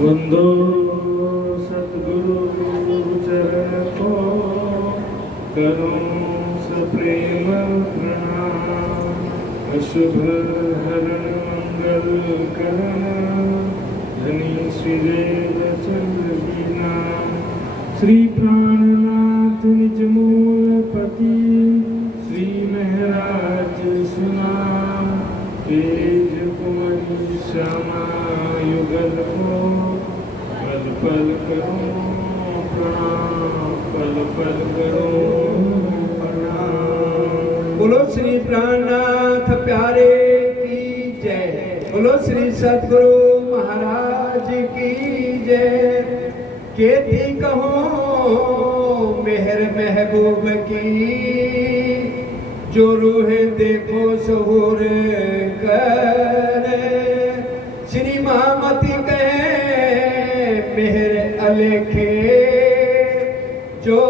वंदो सतगुरु चरण को करूं सप्रेम प्रणाम। अशुभ हरण मंगल करण धनी श्रीदेव चंद्र बीना। श्री प्राणनाथ निज मूल पति श्री महराज सुनाम। तेज कुमरी श्यामा युगल को पल पल करो प्रणाम, पल पल करो प्रणाम। बोलो श्री प्राणनाथ प्यारे की जय। बोलो श्री सतगुरु महाराज की जय। केती कहो मेहर महबूब की, जो रूहे देखो सहूर करे। श्री महामती कहे मेहर अलेखे, जो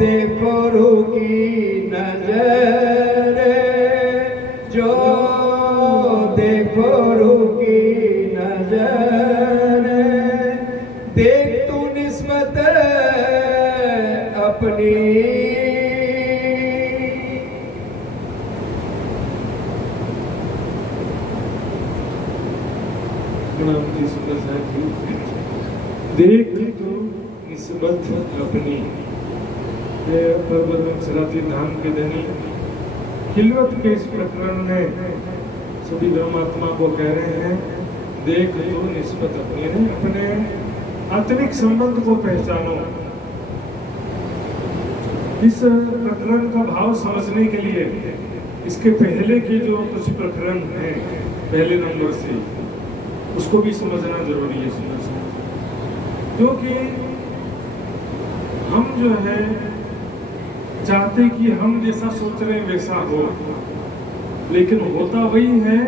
देखो रूह की नजर। जो देखो रूह की नजर। देख तू निस्बत अपनी। जी सुंदर साहब जी, देख तो निस्बत अपनी। पर्वत धाम के धनी खिलवत के इस प्रकरण में सभी धर्मात्मा को कह रहे हैं, देख तो निस्बत अपनी, अपने आत्मिक संबंध को पहचानो। इस प्रकरण का भाव समझने के लिए इसके पहले के जो कुछ प्रकरण हैं पहले नंबर से, उसको भी समझना जरूरी है। क्योंकि हम जो है चाहते कि हम जैसा सोच रहे हैं वैसा हो, लेकिन होता वही है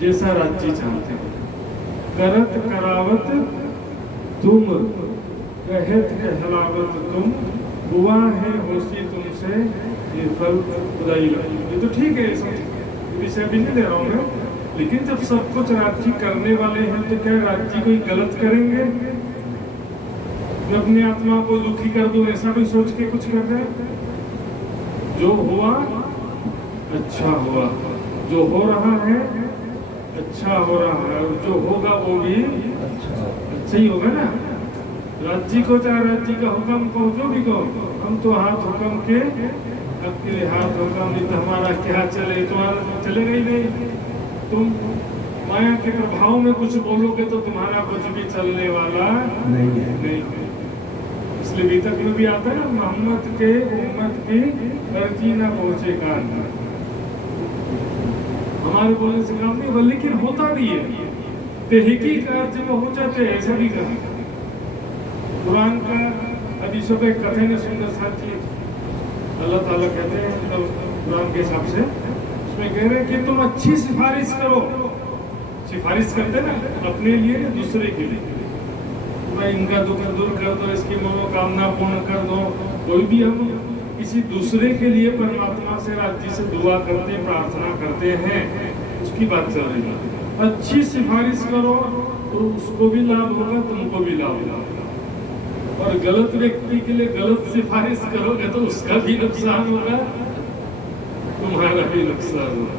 जैसा राज्य चाहते हैं। करत करावत तुम, कहत कहलावत तुम, हुआ है होशी तुमसे ये फल खुदाई लगी। ये तो ठीक है, सब विषय भी नहीं दे रहा हूँ मैं, लेकिन जब सब कुछ राज्य करने वाले हैं तो क्या राज्य कोई गलत करेंगे? मैं अपनी आत्मा को दुखी कर दूं ऐसा भी सोच के कुछ कर रहे? जो हुआ अच्छा हुआ, जो हो रहा है अच्छा हो रहा है, और जो होगा वो भी अच्छा ही होगा ना। राज्य को चाहे राज्य का हुक्म कहो, जो भी कहो, हम तो हाथ हुक्म के, आपके हाथ हुक्म नहीं तो हमारा क्या चले, तुम्हारा चलेगा ही नहीं। तुम माया के प्रभाव में कुछ बोलोगे तो तुम्हारा कुछ भी चलने वाला नहीं है। इसलिए बीतक में भी आता है ना, मोहम्मद के उम्मत की अर्जी ना पहुंचे कान। हमारे बोलने से काम नहीं, लेकिन होता भी है। तेहकी कार्य में हो जाते हैं, ऐसा भी कहा कुरान का हदीसों का कथन है सुंदर साथी। अल्लाह ताला कहते हैं मतलब कुरान के हिसाब से उसमें कह रहे हैं कि तुम अच्छी सिफारिश करो। सिफारिश करते ना अपने लिए दूसरे के लिए, मैं इनका दुख दूर कर दो, इसकी मनोकामना पूर्ण कर दो। कोई भी हम किसी दूसरे के लिए परमात्मा से राज्य से दुआ करते प्रार्थना करते हैं, उसकी बात चल रही है। अच्छी सिफारिश करो तो उसको भी लाभ होगा, तुमको भी लाभ होगा। और गलत व्यक्ति के लिए गलत सिफारिश करोगे तो उसका भी नुकसान होगा, तुम्हारा भी नुकसान होगा।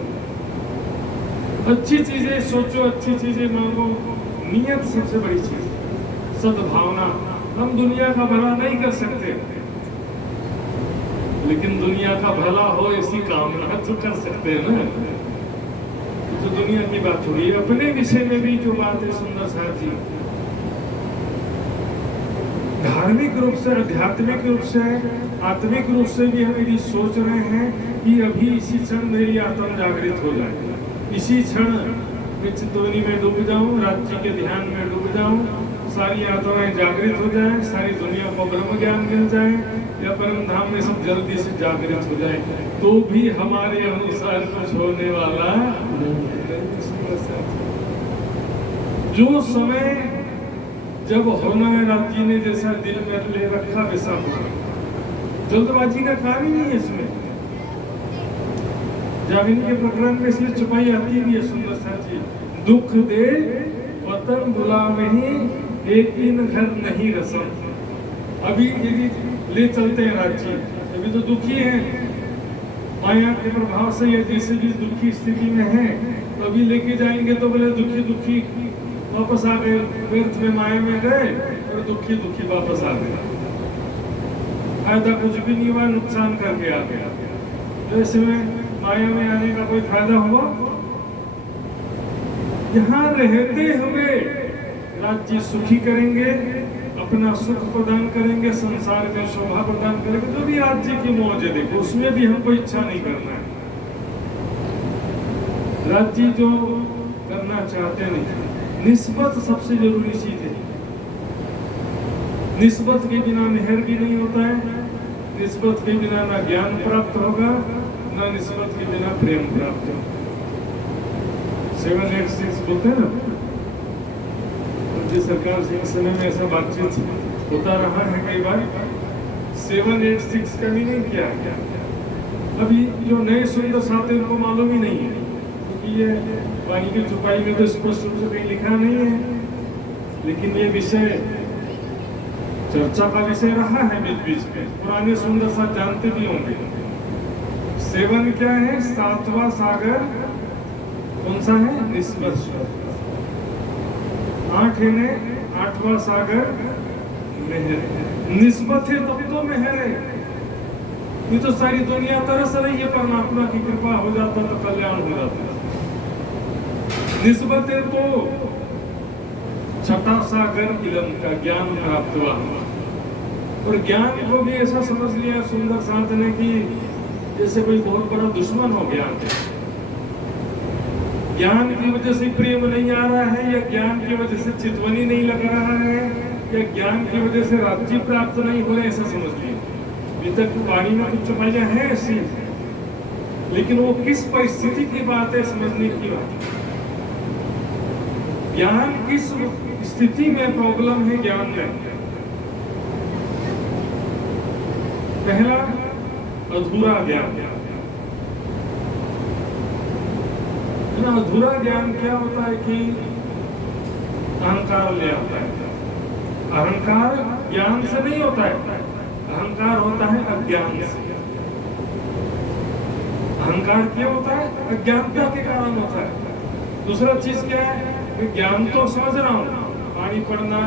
अच्छी चीजें सोचो, अच्छी चीजें मांगो। नियत सबसे बड़ी चीज, सद्भावना। हम दुनिया का भला नहीं कर सकते, लेकिन दुनिया का भला हो ऐसी कामना तो कर सकते हैं ना। तो दुनिया की बात हुई, अपने विषय में भी जो बात है सुंदर साहब जी, धार्मिक रूप से, आध्यात्मिक रूप से, आत्मिक रूप से भी हम यदि सोच रहे हैं कि अभी इसी क्षण मेरी आत्मा जागृत हो जाए, इसी क्षण मैं चितवनी में डूब जाऊं, राज्य के ध्यान में डूब जाऊं, सारी आत्माएं जागृत हो जाए, सारी दुनिया को ब्रह्म ज्ञान मिल जाए, या परम धाम में सब जल्दी से जागृत हो जाए, तो भी हमारे अनुसार कुछ होने वाला जो समय जब होना है राज्य ने जैसा दिल में ले रखा वैसा होगा। जल्दबाजी का काम ही नहीं है इसमें। जामिनी के प्रकरण में इसलिए छुपाई आती भी है सुंदर साथी, दुख दे वतन बुलावही एक इन घर नहीं रसम। अभी यदि ले चलते हैं राज्य, अभी तो दुखी हैं, माया के प्रभाव से ये जैसे भी दुखी स्थिति में है, तो अभी लेके जाएंगे तो बोले दुखी दुखी वापस आ गए, व्यर्थ में माया में गए और दुखी दुखी वापस आ गए, फायदा कुछ भी नहीं हुआ, नुकसान करके आ गया। तो ऐसे में माया में आने का कोई फायदा हुआ? यहाँ रहते हुए राज्य सुखी करेंगे, अपना सुख प्रदान करेंगे, संसार में शोभा प्रदान करेंगे, जो भी राज्य की मौज है देखो, उसमें भी हमको इच्छा नहीं करना है। राज्य जो करना चाहते नहीं, निस्बत सबसे जरूरी चीज है। निस्बत के बिना मेहर भी नहीं होता है, निस्बत के बिना ना ज्ञान प्राप्त होगा, ना निस्बत के बिना प्रेम प्राप्त होगा। 786 बोलते हैं ना, उनकी सरकार के समय में ऐसा बातचीत होता रहा है कई बार। 786 का भी नहीं किया गया। अभी जो नए सुंदर साथी उनको मालूम ही नहीं है, क्योंकि ये वाणी की छुपाई में तो स्पष्ट रूप से कहीं लिखा नहीं है, लेकिन ये विषय चर्चा का विषय रहा है बीच बीच में। पुराने सुंदर साथ जानते भी होंगे। 7 क्या है? 7वां सागर कौन सा है? निस्बत। 8 है ने 8वां सागर मेहर। निस्बत है तब तो मेहर है। ये तो सारी दुनिया तरस रही है, परमात्मा की कृपा हो जाता तो कल्याण हो जाता। निस्बत है तो छठा सागर इलम का ज्ञान प्राप्त हुआ। और ज्ञान को भी ऐसा समझ लिया सुंदर साथ ने कि जैसे कोई बहुत बड़ा दुश्मन हो गया। ज्ञान की वजह से प्रेम नहीं आ रहा है, या ज्ञान की वजह से चितवनी नहीं लग रहा है, या ज्ञान की वजह से राज्य प्राप्त नहीं हो रहा, ऐसा समझ लिया। अभी तक वाणी में कुछ चुपाइयां हैं ऐसी, लेकिन वो किस परिस्थिति की बात है समझने की बात। ज्ञान किस स्थिति में प्रॉब्लम है ज्ञान में? पहला अधूरा ज्ञान। अधूरा ज्ञान क्या होता है कि अहंकार ले आता है। अहंकार ज्ञान से नहीं होता है, अहंकार होता है अज्ञान से। अहंकार क्या होता है? अज्ञानता के कारण होता है। दूसरा चीज क्या है? ज्ञान तो समझ रहा हूँ, पानी पढ़ना,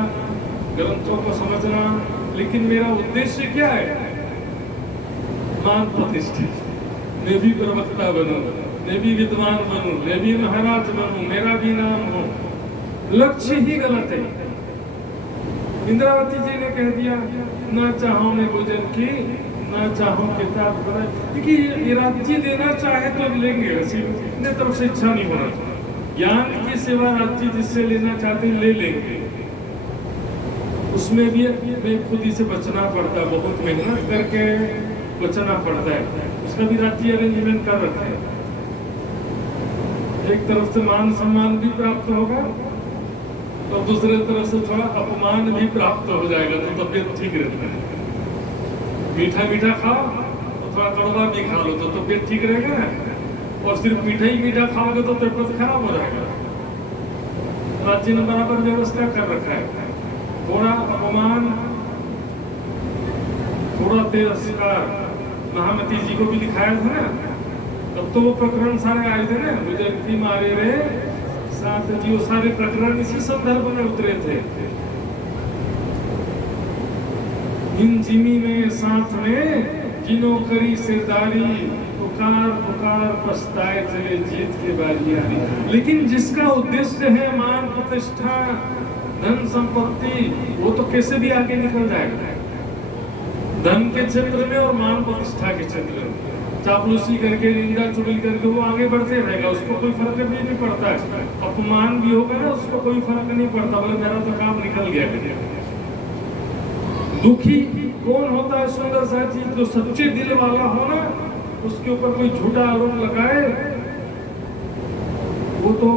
ग्रंथों को समझना, लेकिन मेरा उद्देश्य क्या है? मान प्रतिष्ठा, मैं भी प्रवक्ता बनूं, मैं भी विद्वान बनूं, मैं भी महाराज बनूं, मेरा भी नाम हो। लक्ष्य ही गलत है। इंद्रावती जी ने कह दिया, ना चाहो मैं भोजन की, ना चाहो किताब पढ़े, क्योंकि राज्य देना चाहे तो लेंगे, अपने तरफ से इच्छा नहीं होना चाहिए। ज्ञान की सेवा राज्य जिससे लेना चाहते ले लेंगे, उसमें भी मैं खुद ही से बचना पड़ता, बहुत मेहनत करके बचना पड़ता है। उसका भी राज्य अरेंजमेंट कर रखा है। एक तरफ से मान सम्मान भी प्राप्त होगा और दूसरे तरफ से थोड़ा अपमान भी प्राप्त हो जाएगा, तो तबियत ठीक रहता है। मीठा मीठा खाओ तो थोड़ा कड़वा भी खा लो तो तबियत ठीक रहेगा, और सिर्फ मीठा ही मीठा खाओगे तो तबियत खराब हो जाएगा। राज्य ने बराबर व्यवस्था कर रखा है। थोड़ा अपमान, थोड़ा तिरस्कार महामती जी को भी दिखाया था ना, तब तो वो प्रकरण सारे आए थे ना, विजयती मारे रे साथ जी, वो सारे प्रकरण इसी संदर्भ में उतरे थे। इन जिमी में साथ में जिनो करी सिरदारी, पुकार पुकार पछताए चले जीत के बारी आ रही। लेकिन जिसका उद्देश्य है मान प्रतिष्ठा धन संपत्ति, वो तो कैसे भी आगे निकल जाएगा। धन के क्षेत्र में और मान प्रतिष्ठा के क्षेत्र में चापलूसी करके, निंदा चुगली करके वो आगे बढ़ते रहेगा, उसको कोई फर्क भी नहीं पड़ता है। अपमान भी होगा ना, उसको कोई फर्क नहीं पड़ता, बोले मेरा तो काम निकल गया। दुखी कौन होता है? सुंदर साथी, जो सच्चे दिल वाला हो ना, उसके ऊपर कोई झूठा आरोप लगाए वो तो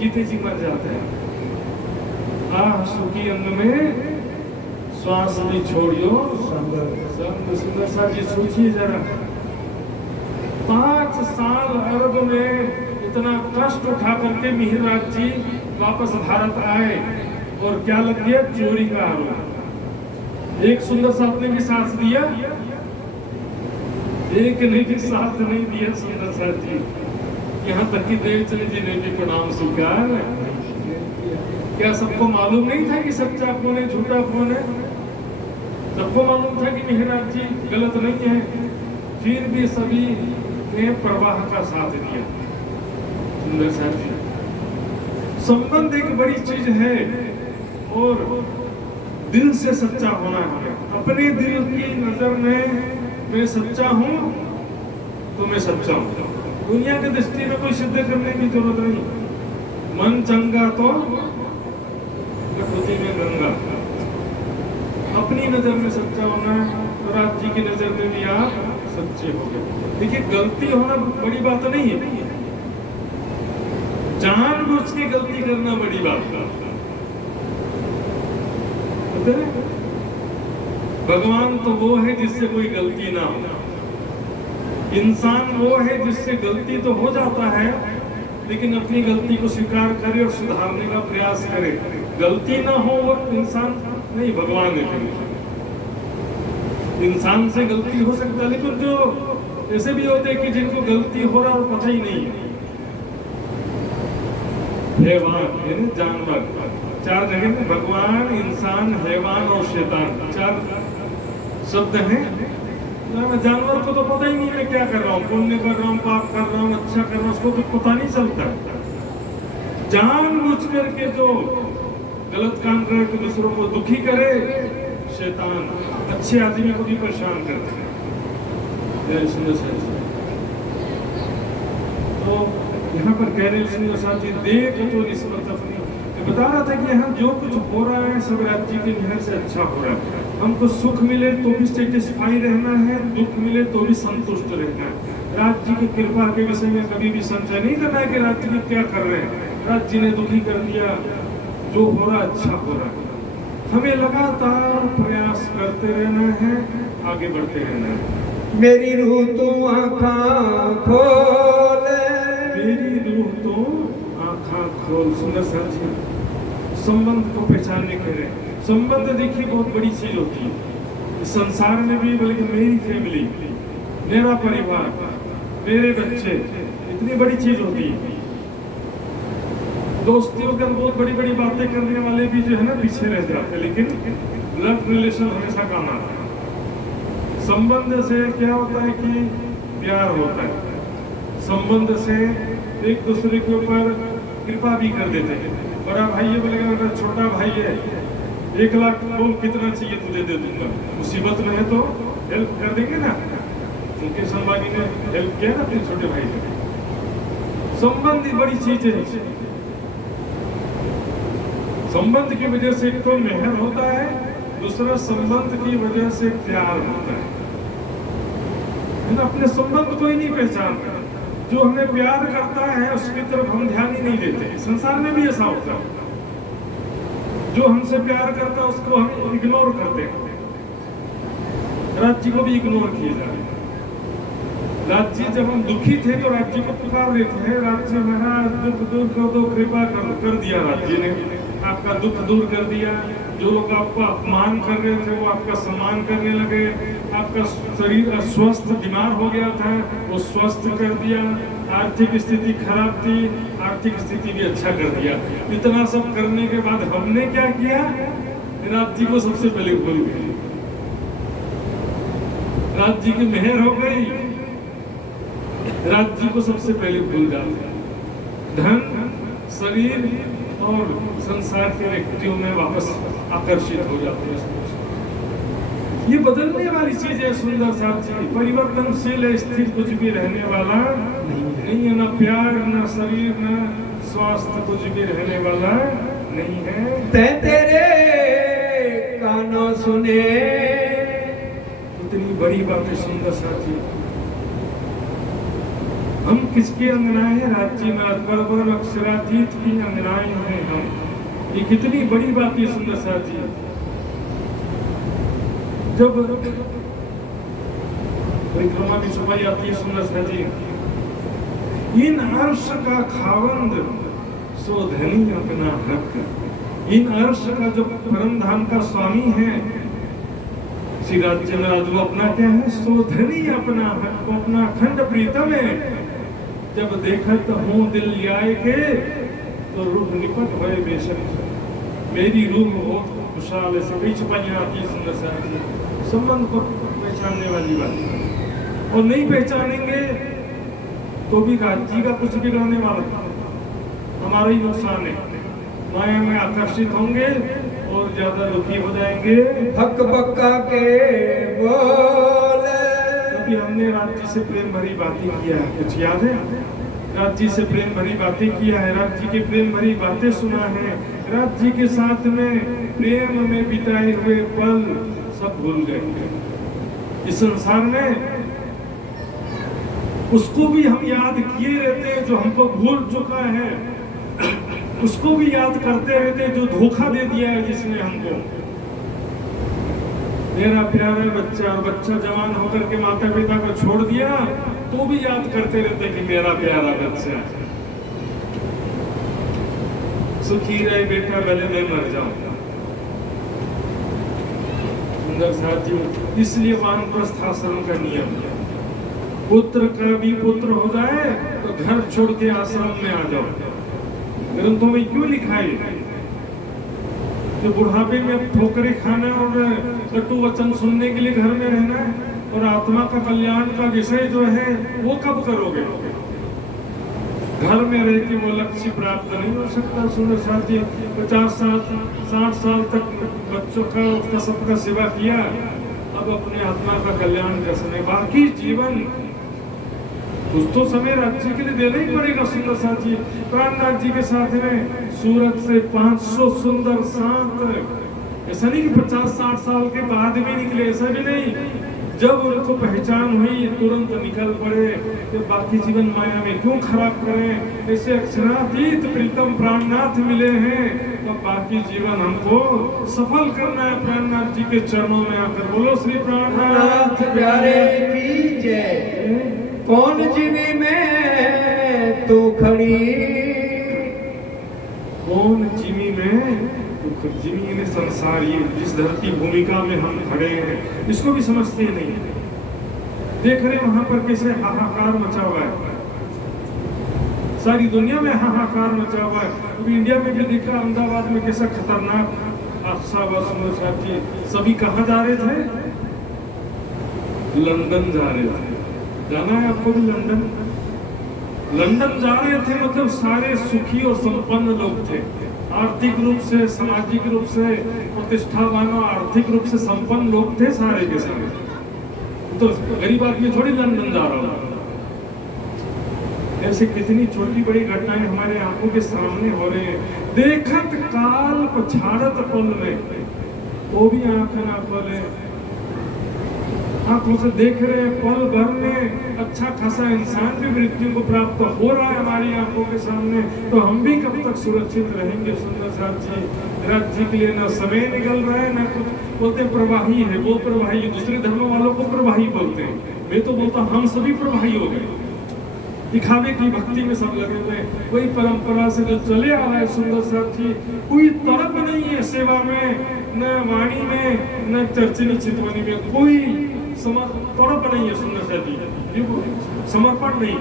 जीते जी मर जाता है। आह सुखी अंग में श्वास भी छोड़ियो सुंदर साथी, सोचिए जरा, 5 साल अरब में इतना कष्ट उठा करके मिहिरराज जी वापस भारत आए और क्या लग गया, चोरी का आरोप। एक सुंदर साथ ने भी साथ दिया, एक ने भी साथ नहीं दिया सुंदर साथ जी। यहाँ तक कि देवचंद जी ने भी प्रणाम स्वीकार। क्या सबको मालूम नहीं था कि सच्चा कौन है झूठा कौन है? सबको मालूम था कि मिहिरराज जी गलत नहीं है, फिर भी सभी ने प्रवाह का साथ दिया। सुंदर साथ जी, संबंध एक बड़ी चीज है और दिल से सच्चा होना है। अपने दिल की नजर में मैं सच्चा हूं तो मैं सच्चा हूं। दुनिया की दृष्टि में कोई सिद्ध करने की जरूरत नहीं। मन चंगा तो कटौती में गंगा। अपनी नजर में सच्चा होना, तो राज जी की नजर में भी आप सच्चे हो गए। देखिए, गलती होना बड़ी बात नहीं है, जानबूझ के गलती करना बड़ी बात है। भगवान तो वो है जिससे कोई गलती ना हो, इंसान वो है जिससे गलती तो हो जाता है लेकिन अपनी गलती को स्वीकार करे और सुधारने का प्रयास करे। गलती ना हो वो इंसान नहीं, भगवान है। इंसान से गलती हो सकता है, लेकिन जो ऐसे भी होते हैं कि जिनको गलती हो रहा और पता ही नहीं है। हैवान यानी जानवर, चार जगह में भगवान, इंसान, हैवान और शैतान, चार शब्द हैं। जानवर को तो पता ही नहीं मैं क्या कर रहा हूँ, पुण्य कर रहा हूँ, पाप कर रहा हूँ, अच्छा कर रहा हूँ, उसको तो पता नहीं चलता। जानबूझ करके जो गलत काम करे तो दूसरों को दुखी करे, शैतान अच्छे आदमी को भी परेशान करते हैं। तो यहाँ पर कह रहे सुंदर साथ जी, देख तो निस्बत अपनी, बता रहा था कि यहाँ जो कुछ हो रहा है सब राज जी के मेहर से अच्छा हो रहा है। हमको सुख मिले तो भी सेटिस्फाई रहना है, दुख मिले तो भी संतुष्ट रहना है। राज जी की कृपा के विषय में कभी भी संशय नहीं करना है कि राज जी क्या कर रहे हैं, राज जी ने दुखी कर दिया, जो हो रहा अच्छा हो रहा है। हमें लगातार प्रयास करते रहना है, आगे बढ़ते रहना है। मेरी रूह तो आँखां खोले, मेरी रूह तो आँखां खोल। सुंदर साथ जी, संबंध को पहचानने के लिए, संबंध देखिए बहुत बड़ी चीज होती है संसार में भी, बल्कि मेरी फैमिली, मेरा परिवार, मेरे बच्चे, इतनी बड़ी चीज होती है। दोस्तियों के बहुत बड़ी बड़ी बातें करने वाले भी जो है ना पीछे रह जाते हैं, लेकिन ब्लड रिलेशन हमेशा काम आता है। संबंध से क्या होता है कि प्यार होता है, संबंध से एक दूसरे के ऊपर कृपा भी कर देते हैं। बड़ा भाई ये बोलेगा मेरा छोटा भाई है, 1 लाख बोल कितना चाहिए तुझे दे दूंगा, मुसीबत में है तो हेल्प कर देंगे ना। मुकेश अंबानी ने हेल्प किया ना अपने छोटे भाई को। संबंध बड़ी चीज है, संबंध की वजह से एक तो मेहर होता है, दूसरा संबंध की वजह से प्यार होता है ना। अपने संबंध को ही नहीं पहचानते, जो हमें प्यार करता है उसकी तरफ हम ध्यान ही नहीं देते। संसार में भी ऐसा होता है, जो हमसे प्यार करता है उसको हम इग्नोर करते हैं। राज जी को भी इग्नोर किए जा रहे हैं। राज जी जब हम दुखी थे तो राज जी को पुकार रहे थे, राज जी महाराज दुख दूर कर दो, कृपा कर दिया राज जी ने, आपका दुख दूर कर दिया। जो लोग आपका अपमान कर रहे थे वो आपका सम्मान करने लगे, आपका शरीर अस्वस्थ बीमार हो गया था वो स्वस्थ कर दिया, आर्थिक स्थिति खराब थी आर्थिक स्थिति भी अच्छा कर दिया। इतना सब करने के बाद हमने क्या किया, राज जी को सबसे पहले भूल गए। राज जी की मेहर हो गई, राज जी को सबसे पहले भूल जाते। धन, शरीर और संसार के व्यक्तियों में वापस आकर्षित हो जाते हैं। ये बदलने वाली चीज है सुंदर साथ जी, परिवर्तनशील है, स्थिर कुछ भी रहने वाला नहीं है। ना प्यार, ना शरीर, ना स्वास्थ्य कुछ भी रहने वाला नहीं है। तेरे कानों सुने, इतनी बड़ी बात है सुंदर साथ जी। हम किसके अंगनाए हैं? राज्य में परम अक्षरातीत की अंगनाए हैं हम। ये कितनी बड़ी बात है सुंदर साथ जी। जब परिक्रमा की सफाई आती है सुंदर साथ जी, इन अर्श का खावंद सो धनी अपना हक। इन अर्श का जो परम धाम का स्वामी है श्री राज्य में राज, वो अपना क्या है? सो धनी अपना हक, वो अपना अखंड प्रीतम है। जब देखत हूँ दिल आए के तो रूह निपट होए बेशक। मेरी रूह हो खुशहाल से कई छुपाइयाँ आती है सुंदर साहब। संबंध को पहचानने वाली बात, और नहीं पहचानेंगे तो भी राज्य का कुछ बिगड़ने वाला हमारा ही नुकसान है। माया में आकर्षित होंगे और ज्यादा दुखी हो जाएंगे। हक बक्का के बोले। कभी हमने राज्य से प्रेम भरी बातें किया है, कुछ याद है? राज्य से प्रेम भरी बातें किया है, राज्य की प्रेम भरी बातें सुना है, राज्य के साथ में प्रेम में बिताए हुए पल सब भूल गए। इस संसार में उसको भी हम याद किए रहते हैं जो हमको भूल चुका है, उसको भी याद करते रहते हैं जो धोखा दे दिया है जिसने हमको। मेरा प्यारा बच्चा, बच्चा जवान होकर के माता पिता को छोड़ दिया तो भी याद करते रहते कि मेरा प्यारा बच्चा सुखी रहे बेटा, भले मैं मर जाऊं। सुंदर साथियों, इसलिए वानप्रस्थ आश्रम का नियम है, पुत्र का भी पुत्र हो जाए तो घर छोड़ के आश्रम में आ जाओ। ग्रंथों में क्यों लिखा है कि बुढ़ापे में ठोकरे खाना और कटु वचन सुनने के लिए घर में रहना है, और आत्मा का कल्याण का विषय जो है वो कब करोगे? घर में रह के वो लक्ष्य प्राप्त नहीं हो सकता। सुंदर साथी, 50 साल 60 साल तक बच्चों का उसका सबका सेवा किया, अब अपने आत्मा का कल्याण कैसे? बाकी जीवन कुछ तो समय राज्य के लिए देना ही पड़ेगा। सुंदर साथी, प्राणनाथ जी के साथ में सूरत से 500 सुंदर संत, ऐसा नहीं कि 50-60 साल के बाद भी निकले, ऐसा भी नहीं। जब उनको पहचान हुई तुरंत निकल पड़े, तो बाकी जीवन माया में क्यों खराब करें? ऐसे अक्षरातीत प्रीतम प्राणनाथ मिले हैं, तो बाकी जीवन हमको सफल करना है प्राणनाथ जी के चरणों में आकर। बोलो श्री प्राणनाथ प्यारे की जय। कौन जिमी में तू खड़ी, कौन जिमी में तू, जिमी में संसार, ये जिस धरती भूमिका में हम खड़े हैं इसको भी समझते नहीं। देख रहे वहां पर कैसे हाहाकार मचा हुआ है, सारी दुनिया में हाहाकार मचा हुआ है। अभी इंडिया में भी देखा, अहमदाबाद में कैसा खतरनाक हादसा हुआ। साथी, सभी कहाँ जा रहे थे? लंदन जा रहे थे। जाना है आपको भी लंदन? लंदन जा रहे थे, मतलब सारे सुखी और संपन्न लोग थे, आर्थिक रूप से, सामाजिक रूप से प्रतिष्ठावान और आर्थिक रूप से संपन्न लोग थे सारे के सारे। तो गरीब आदमी थोड़ी लंदन जा रहा हूँ। ऐसे कितनी छोटी बड़ी घटनाएं हमारे आंखों के सामने हो रहे हैं। देखत काल पछाड़त पल में, वो भी आंख ना खोले, आंखों से देख रहे हैं। पल भर में अच्छा खासा इंसान भी मृत्यु को प्राप्त हो रहा है हमारी आंखों के सामने, तो हम भी कब तक सुरक्षित रहेंगे? सुंदर साहब जी, राज्य के लिए ना समय निकल रहा है, ना कुछ। बोलते प्रवाही है, वो प्रवाही, दूसरे धर्मों वालों को प्रवाही बोलते हैं, मैं तो बोलता हम सभी प्रवाही हो गए। दिखावे की भक्ति में सब लगे हुए, कोई परंपरा से जो चले आ रहा है। सुंदर साहब जी, कोई तड़प नहीं है सेवा में, न वाणी में, न चर्चनी चितवनी में, कोई तड़प नहीं है। सुंदर साहब जी, समर्पण नहीं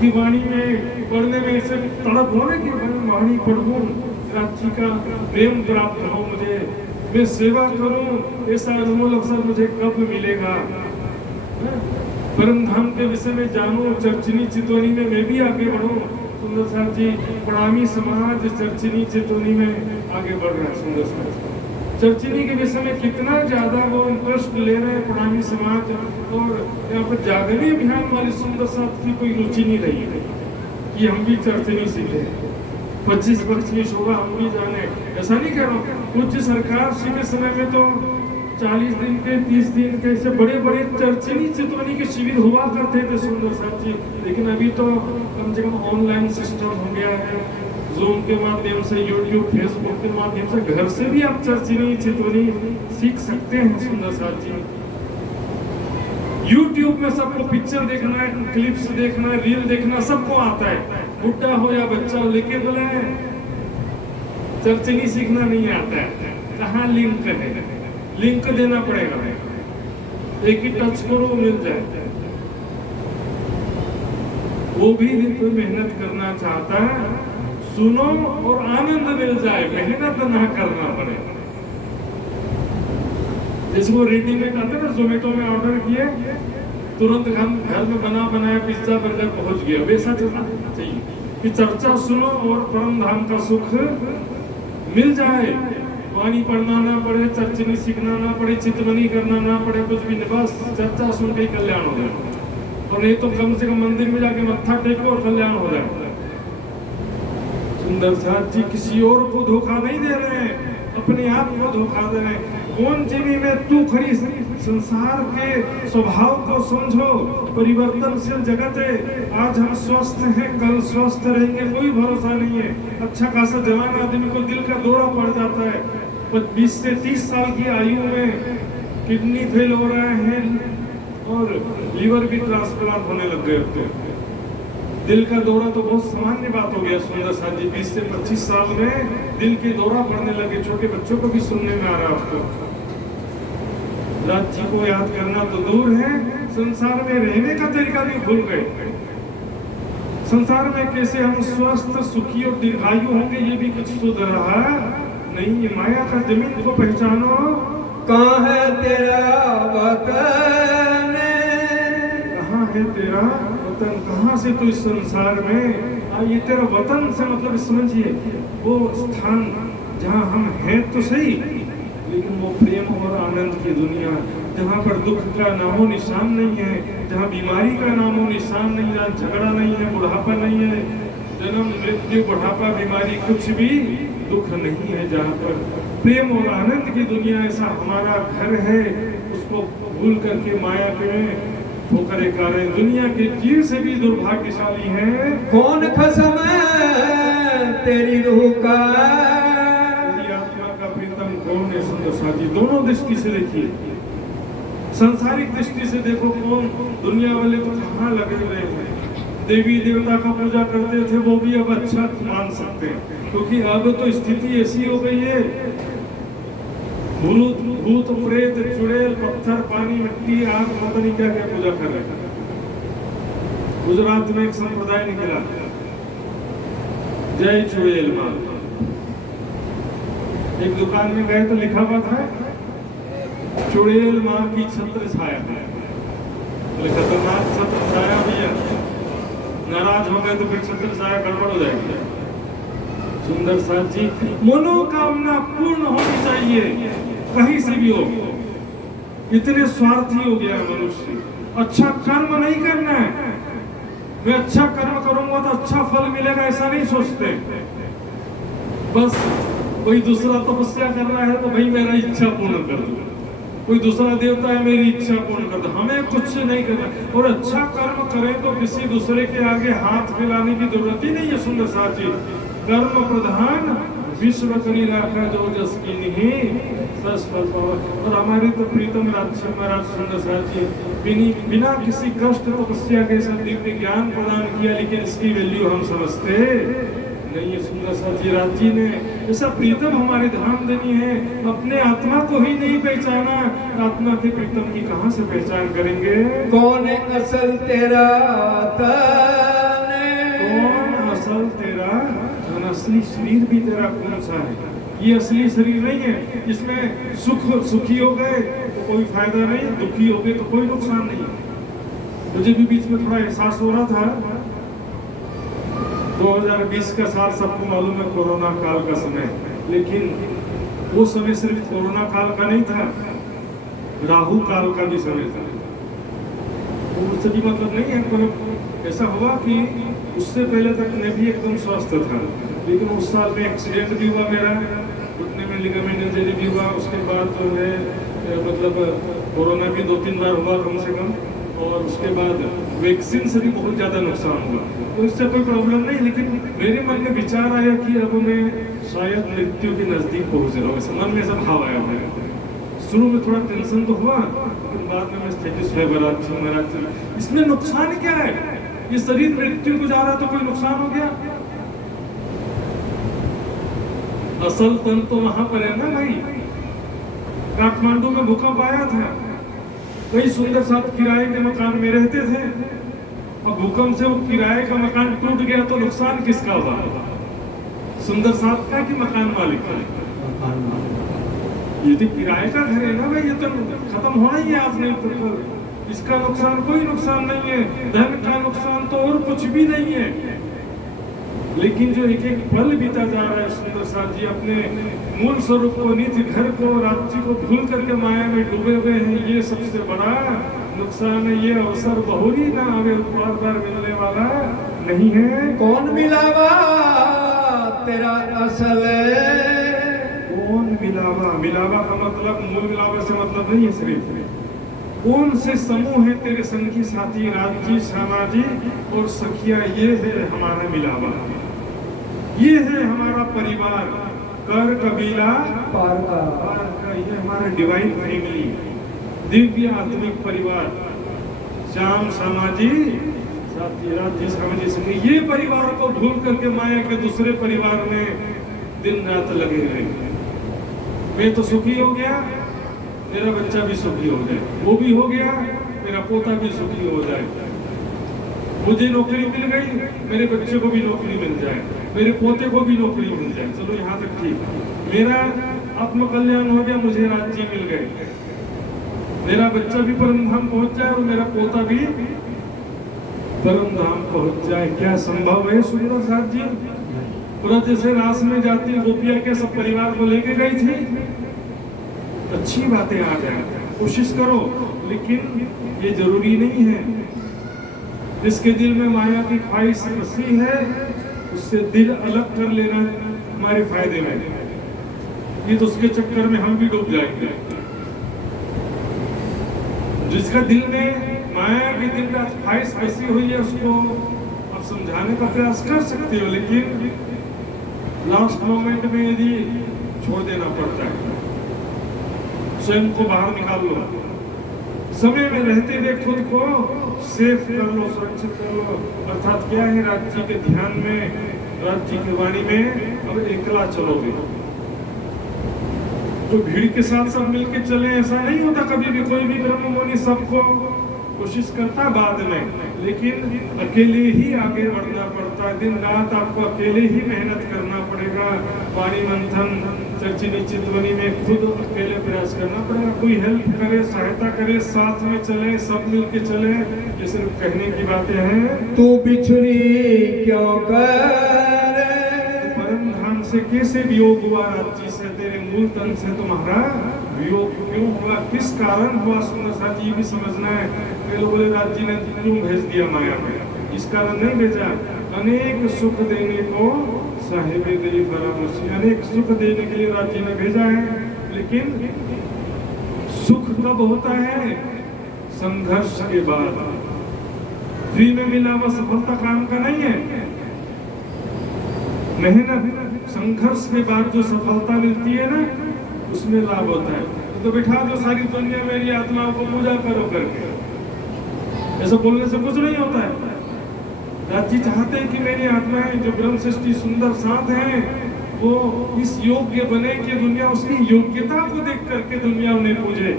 कि वाणी में पढ़ने में ऐसे तड़प हो रहे कि मैं वाणी पढ़ूं, राज्य का प्रेम प्राप्त हो मुझे, मैं सेवा करूं, ऐसा अनमोल अवसर मुझे कब मिलेगा? परम धाम के विषय में जानूं, चर्चनी चितवनी में मैं भी आगे बढ़ूं। सुंदर साहब जी, प्रणामी समाज चर्चनी चितवनी में आगे बढ़ रहा है। सुंदर साहब चर्चनी के विषय में कितना ज्यादा वो इंटरेस्ट ले रहे हैं प्रणामी समाज, और यहाँ पर जागरण अभियान वाले सुंदर साहब की कोई रुचि नहीं रही है कि हम भी चर्चनी सीखे, 25 वर्ष की शोभा हम भी जाने। ऐसा नहीं कह रहा हूँ, कुछ सरकार सी के समय में तो 40 दिन के, 30 दिन के ऐसे बड़े बड़े चर्चनी चितवनी के शिविर हुआ करते थे। सुंदर साहब जी, लेकिन अभी तो कम से कम ऑनलाइन सिस्टम हो गया है, जूम के माध्यम से, यूट्यूब फेसबुक के माध्यम से घर से भी आप चर्चनी चितवनी सीख सकते हैं। सुंदर साहब जी, YouTube में सबको पिक्चर देखना है, क्लिप्स देखना है, रील देखना, सबको आता है, बुढ़ा हो या बच्चा हो, लेके बोले चर्चनी सीखना नहीं आता है। कहाँ लिंक है, लिंक देना पड़ेगा, एक ही टच करो मिल जाए। वो भी कोई मेहनत करना चाहता है, सुनो और आनंद मिल जाए, मेहनत ना करना पड़े। जिसको रेडीमेड आता है ना, जोमेटो में ऑर्डर किए, तुरंत हम घर में बना बनाया पिज्जा बर्गर पहुंच गया, वैसा चाहिए कि चर्चा सुनो और परम धाम का सुख मिल जाए। वाणी पढ़ना ना पड़े, चर्चनी सीखना ना पड़े, चितवनी करना ना पड़े, कुछ भी नहीं, बस चर्चा सुन के ही कल्याण हो जाए। और नहीं तो कम से कम मंदिर में जाके मत्था टेको और कल्याण हो जाए। सुंदर साथ जी किसी और को धोखा नहीं दे रहे हैं, अपने आप को धोखा दे रहे हैं। कौन जिनी में तू खड़ी, संसार के स्वभाव को समझो, परिवर्तनशील जगत है। आज हम स्वस्थ हैं, कल स्वस्थ रहेंगे, कोई भरोसा नहीं है। अच्छा खासा जवान आदमी को दिल का दौरा पड़ जाता है, 20 से 30 साल की आयु में किडनी फेल हो रहा है और लीवर भी ट्रांसप्लांट होने लग गए होते। दिल का दौरा तो बहुत सामान्य बात हो गया सुंदर साथ जी। 20 से 25 साल में दिल के दौरा पड़ने लगे, छोटे बच्चों को भी सुनने में आ रहा है आपको। राज जी को याद करना तो दूर है, संसार में रहने का तरीका भी भूल गए। संसार में कैसे हम स्वस्थ, सुखी और दीर्घायु होंगे, ये भी कुछ सुध रहा नहीं। ये माया का जमीन को पहचानो। कहाँ है तेरा वतन, कहाँ है तेरा वतन, कहाँ से तू इस संसार में। ये तेरा वतन से मतलब समझिए वो स्थान जहाँ हम हैं तो सही, लेकिन वो प्रेम और आनंद की दुनिया, जहाँ पर दुख का नामो निशान नहीं है, जहाँ बीमारी का नामो निशान नहीं, जहाँ झगड़ा नहीं है, बुढ़ापा नहीं है, जन्म मृत्यु बुढ़ापा बीमारी कुछ भी दुख नहीं है, जहाँ पर प्रेम और आनंद की दुनिया। ऐसा हमारा घर है, उसको भूल करके माया के ठोकर कारण दुनिया के जीव से भी दुर्भाग्यशाली है। कौन खसम तेरी रूह का, तेरी आत्मा का प्रीतम कौन है। सुंदर साथी दोनों दृष्टि से देखिए, संसारिक दृष्टि से देखो, कौन दुनिया वाले तो कहाँ लगे हुए हैं। देवी देवता का पूजा करते थे, वो भी अब अच्छा मान सकते हैं, क्योंकि अब तो स्थिति ऐसी हो गई है, भूत प्रेत चुड़ैल पत्थर पानी मिट्टी आग पता नहीं क्या क्या पूजा कर रहे हैं। गुजरात में एक संप्रदाय निकला, जय चुड़ैल माँ। एक दुकान में गए तो लिखा हुआ था चुड़ैल माँ की छत्र छाया है। खतरनाक छत्र छाया भी है, नाराज हो गए तो फिर छत्र छाया गड़बड़ हो जाएगी। सुंदर साथ जी मनोकामना पूर्ण होनी चाहिए, कहीं से भी हो। इतने स्वार्थी हो गया मनुष्य, अच्छा कर्म नहीं करना है। मैं अच्छा कर्म करूंगा तो अच्छा फल मिलेगा ऐसा नहीं सोचते। बस कोई दूसरा तपस्या कर रहा है तो भाई मेरा इच्छा पूर्ण कर दो, कोई दूसरा देवता है मेरी इच्छा पूर्ण कर दो, हमें कुछ नहीं करना। और अच्छा कर्म करें तो किसी दूसरे के आगे हाथ फैलाने की जरूरत ही नहीं है। सुंदर साथ जी कर्म प्रधान विश्व करी राखा जो जस की नहीं सस फल पावा। और हमारे तो प्रीतम राज्य महाराज सुंदर साथ जी बिना किसी कष्ट तपस्या के साथ दिव्य ज्ञान प्रदान किया, लेकिन इसकी वैल्यू हम समझते नहीं है। सुंदर साथ जी राज जी ने ऐसा प्रीतम हमारे धाम देनी है, अपने आत्मा को ही नहीं पहचाना, आत्मा के प्रीतम की कहाँ से पहचान करेंगे। कौन है असल तेरा तन, कौन असल तेरा, असली शरीर भी तेरा कौन सा है। ये असली शरीर नहीं है, इसमें सुखी हो गए तो कोई फायदा नहीं, दुखी हो गए तो कोई नुकसान नहीं। मुझे भी बीच में थोड़ा एहसास हो रहा था, 2020 का साल सबको मालूम है, कोरोना काल का समय, लेकिन वो समय सिर्फ कोरोना काल का नहीं था, राहु काल का भी समय था। तो उससे भी मतलब नहीं है, मतलब ऐसा हुआ कि उससे पहले तक मैं भी एकदम स्वस्थ था, लेकिन उस साल में एक्सीडेंट भी हुआ मेरा, घुटने में लिगामेंट इंजरी भी हुआ। उसके बाद जो है मतलब कोरोना भी 2-3 बार हुआ कम से कम, और उसके बाद वैक्सीन से भी बहुत ज़्यादा नुकसान हुआ। तो इससे कोई प्रॉब्लम नहीं, लेकिन मेरे मन में विचार आया कि अब मैं शायद मृत्यु के नज़दीक पहुँच रहा हूँ, ऐसा मन में सब भाव आया मेरे। शुरू में थोड़ा टेंशन तो हुआ, लेकिन बाद में मैं सेटिस्फाई महाराज। इसमें नुकसान क्या है? ये शरीर मृत्यु को जा रहा तो कोई नुकसान हो गया? असल तन तो वहां पर है ना भाई। काठमांडू में भूकंप आया था, कई सुंदर साथ किराए के मकान में रहते थे, और भूकंप से वो किराए का मकान टूट गया तो नुकसान किसका हुआ? सुंदर साथ का कि मकान मालिक का? ये तो किराए का घर है ना भाई, ये तो खत्म होना ही है आज नहीं तो। इसका नुकसान कोई नुकसान नहीं है, धन का नुकसान तो और कुछ भी नहीं है। लेकिन जो एक एक पल बीता जा रहा है सुंदर साथ जी अपने मूल स्वरूप को, नित्य घर को, राज्य को भूल करके माया में डूबे हुए हैं, ये सबसे बड़ा नुकसान है। ये अवसर बहुरी ना आवे, बार बार मिलने वाला नहीं है। कौन मिलावा तेरा असल? कौन मिलावा? मिलावा का मतलब मूल मिलावा से मतलब नहीं है सिर्फ। कौन से समूह है तेरे संगी साथी, राज्य, सामाजी और सखिया, ये है हमारा मिलावा, ये है हमारा परिवार, कर कबीला पार का। ये हमारा डिवाइन फैमिली, दिव्य आत्मिक परिवार, श्याम सामाजी साथी, राज्य, सामाजी, सखी। ये परिवार को भूल करके माया के दूसरे परिवार में दिन रात लगे रहे। मैं तो सुखी हो गया, मेरा बच्चा भी सुखी हो जाए, वो भी हो गया, मेरा पोता भी सुखी हो जाए, मुझे नौकरी मिल गई, मेरे बच्चे को भी नौकरी मिल जाए, मेरे पोते को भी नौकरी मिल जाए, चलो यहाँ तक ठीक, मेरा आत्म कल्याण हो गया, मुझे राज्य मिल गए, मेरा बच्चा भी परम धाम पहुंच जाए और मेरा पोता भी परम धाम पहुंच जाए। क्या संभव है सुंदर साथ जी? पूरा जैसे रास में जाती गोपिया के सब परिवार को लेके गई थी, अच्छी बातें आ जाए, कोशिश करो, लेकिन ये जरूरी नहीं है। जिसके दिल में माया की ख्वाहिश बसी है, उससे दिल अलग कर लेना हमारे फायदे में, ये तो उसके चक्कर में हम भी डूब जाएंगे। जिसका दिल में माया की दिन रात ख्वाहिश बसी हुई है, उसको आप समझाने का प्रयास कर सकते हो, लेकिन लास्ट मोमेंट में यदि छोड़ देना पड़ता है, स्वयं को बाहर निकाल लो, समय में रहते हुए खुद को सेफ कर लो, सुरक्षित कर लो। अर्थात क्या है, राज्य के ध्यान में, राज्य की वाणी में अब एकला चलोगे। तो भीड़ के साथ सब मिलके चले ऐसा नहीं होता कभी भी। कोई भी ब्रह्म मुनि सबको कोशिश करता बाद में, लेकिन अकेले ही आगे बढ़ना पड़ता है। दिन रात आपको अकेले ही मेहनत करना पड़ेगा। वाणी मंथन, चर्चिनी चितवनी में खुद अकेले प्रयास करना पड़ेगा। कोई हेल्प करे, सहायता करे, साथ में चले, सब मिलके चले, ये सिर्फ कहने की बातें हैं। तू बिछड़ी क्यों कर? परम धाम से कैसे वियोग हुआ? राज्य से, तेरे मूल तन से तुम्हारा वियोग क्यों हुआ, किस कारण हुआ? सुंदर साथ ये भी समझना है। कई लोग बोले राज्य ने क्यों भेज दिया माया में, इस कारण नहीं भेजा। अनेक सुख देने को साहिबे गई परामर्शी, अनेक सुख देने के लिए राज्य ने भेजा है। लेकिन सुख कब होता है? संघर्ष के बाद। फ्री में मिला हुआ सफलता काम का नहीं है। मेहनत, संघर्ष के बाद जो सफलता मिलती है ना, उसमें लाभ होता है। तो बिठा दो सारी दुनिया मेरी आत्माओं को पूजा करो करके, ऐसा बोलने से कुछ नहीं होता है। राज्य चाहते हैं कि मेरी आत्माएं जो ब्रह्म सृष्टि सुंदर साथ हैं, वो इस योग्य बने कि दुनिया उसकी योग्यता को देख करके दुनिया उन्हें पूजे।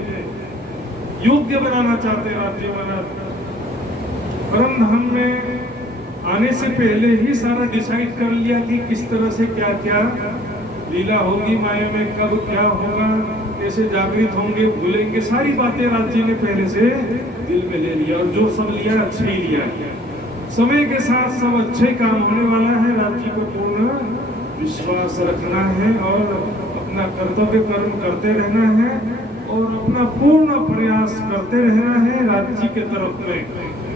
योग्य बनाना चाहते हैं राज्य महाराज। परम धाम में आने से पहले ही सारा डिसाइड कर लिया कि किस तरह से क्या क्या लीला होगी माया में, कब क्या होगा, कैसे जागृत होंगे, भूलेंगे, सारी बातें राज्य ने पहले से दिल में ले लिया। और जो सब लिया अच्छे ही लिया। समय के साथ सब अच्छे काम होने वाला है। राज्य को पूर्ण विश्वास रखना है और अपना कर्तव्य कर्म करते रहना है और अपना पूर्ण प्रयास करते रहना है। राज्य के तरफ में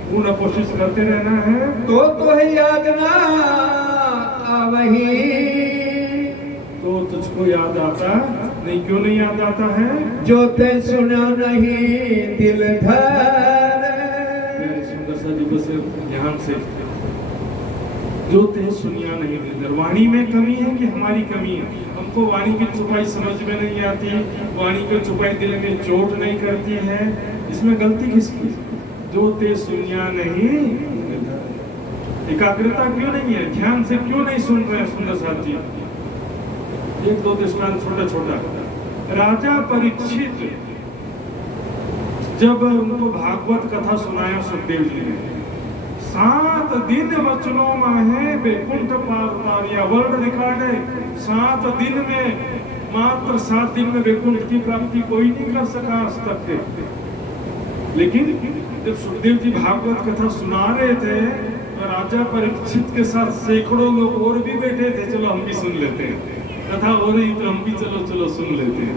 पूर्ण कोशिश करते रहना है। तो है याद ना आवही, तो तुझको याद आता नहीं? क्यों नहीं याद आता है? जो ते सुना नहीं दिल धर। सुंदर सा जी बस ध्यान से, जो ते सुनिया नहीं दिल धर। वाणी में कमी है कि हमारी कमी है? हम उनको वाणी की चुपाई समझ में नहीं आती, वाणी की चुपाई दिल में चोट नहीं करती है। इसमें गलती किसकी? जो ते सुनिया नहीं, एकाग्रता क्यों नहीं है, ध्यान से क्यों नहीं सुन रहे सुंदर साथ जी। एक दो दृष्टांत छोटा छोटा। राजा परीक्षित जब उनको भागवत कथा सुनाया सुखदेव जी ने, 7 दिन वचनों माहे वैकुंठ पार उतारिया, वर्ल्ड रिकॉर्ड है। 7 दिन में, मात्र 7 दिन में वैकुंठ की प्राप्ति कोई नहीं कर सका आज तक के। लेकिन जब सुखदेव जी भागवत कथा सुना रहे थे तो राजा परीक्षित के साथ सैकड़ों लोग और भी बैठे थे, चलो हम भी सुन लेते हैं, कथा हो रही तो हम भी चलो चलो सुन लेते हैं,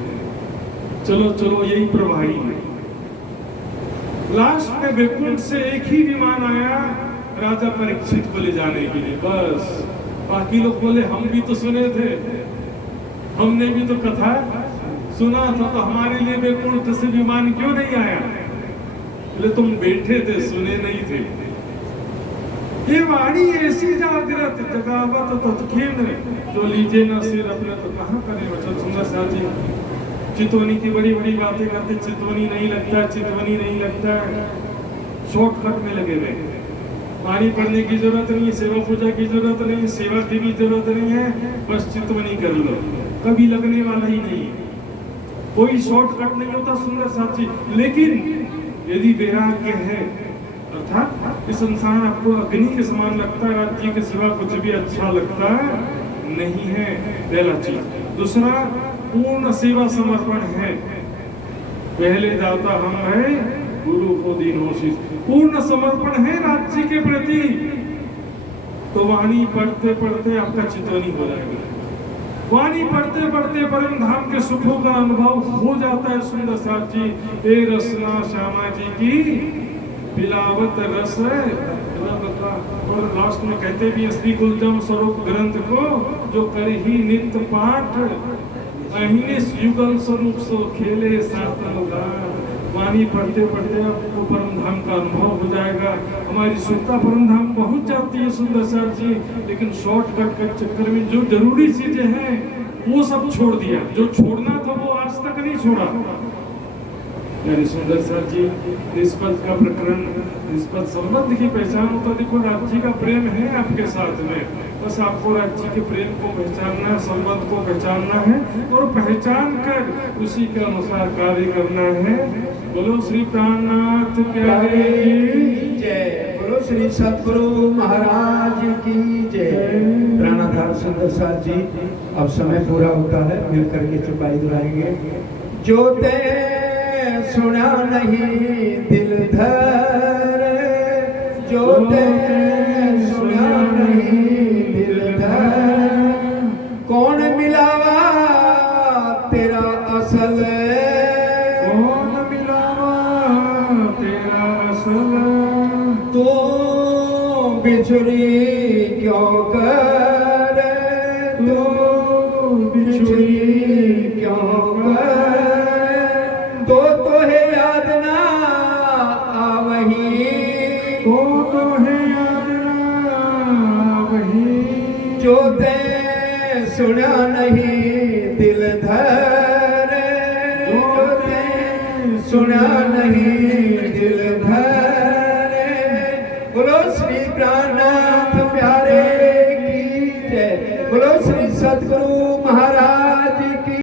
चलो चलो यही प्रभावी है। लास्ट में वैकुंठ से एक ही विमान आया राजा परीक्षित को ले जाने के लिए, बस। बाकी लोग बोले हम भी तो सुने थे, हमने भी तो कथा सुना था, तो हमारे लिए वैकुंठ से विमान क्यों नहीं आया? बोले तुम बैठे थे, सुने नहीं थे। ये वाणी ऐसी जागृत जगावत तत्कीन, जो लीजे ना सिर अपने तो कहाँ करे वचन। सुंदर साथ जी चितवनी की बड़ी बड़ी बातें करते, चितवनी नहीं लगता, चितवनी नहीं लगता, शॉर्टकट में लगे हुए। पानी पढ़ने की जरूरत नहीं, सेवा पूजा की जरूरत नहीं, सेवा की भी जरूरत नहीं है, बस चितवनी कर लो, कभी लगने वाला ही नहीं, कोई शॉर्टकट नहीं होता सुंदर साथी। लेकिन यदि वैराग्य है, अर्थात इस संसार आपको अग्नि के समान लगता है, राज्य के सिवा कुछ भी अच्छा लगता नहीं है, पहला चीज। दूसरा, पूर्ण सेवा समर्पण है, पहले दाता हम है गुरु को दीनो शीश, पूर्ण समर्पण है राज्य के प्रति। तो वाणी पढ़ते पढ़ते आपका चितवनी हो जाएगा, वाणी पढ़ते पढ़ते परम धाम के सुखों का अनुभव हो जाता है। सुंदर साथ जी, ए रसना श्यामा जी की पिलावत रस है। और लास्ट में कहते भी श्री गुलजम स्वरूप ग्रंथ को जो करे ही नित्य पाठ, अहिनिस युगल स्वरूप सो खेले साथ अनुगार। वाणी पढ़ते पढ़ते आपको परम धाम का अनुभव हो जाएगा। हमारी सुखता परम धाम पहुंच जाती है सुंदर साथ जी, लेकिन शॉर्टकट के चक्कर में जो जरूरी चीजें हैं वो सब छोड़ दिया, जो छोड़ना था वो आज तक नहीं छोड़ा। यानी सुंदर सर जी, निष्पद का प्रकरण, निष्पद संबंध की पहचान होता। देखो राज्य का प्रेम है आपके साथ में, बस आपको राज्य के प्रेम को पहचानना है, संबंध को पहचानना है और पहचान कर उसी के अनुसार कार्य करना है। बोलो श्री प्राणनाथ प्यारे की जय, बोलो श्री सतगुरु महाराज की जय। प्राणाधार सुंदर साथ जी, अब समय पूरा होता है, मिलकर के चुपाई दिलाएंगे। जो ते सुना नहीं दिल धर, जो ते सुना नहीं दिल धर, कौन मिलावा तेरा असल, कौन मिलावा तेरा असल, तो बिछुरी क्यों कर, तो बिछुरी क्यों कर, तो है याद ना आवही, तो है याद ना आवही, जो ते सुना नहीं दिल धर, जो ते सुना नहीं दिल धर। बोलो श्री प्राणनाथ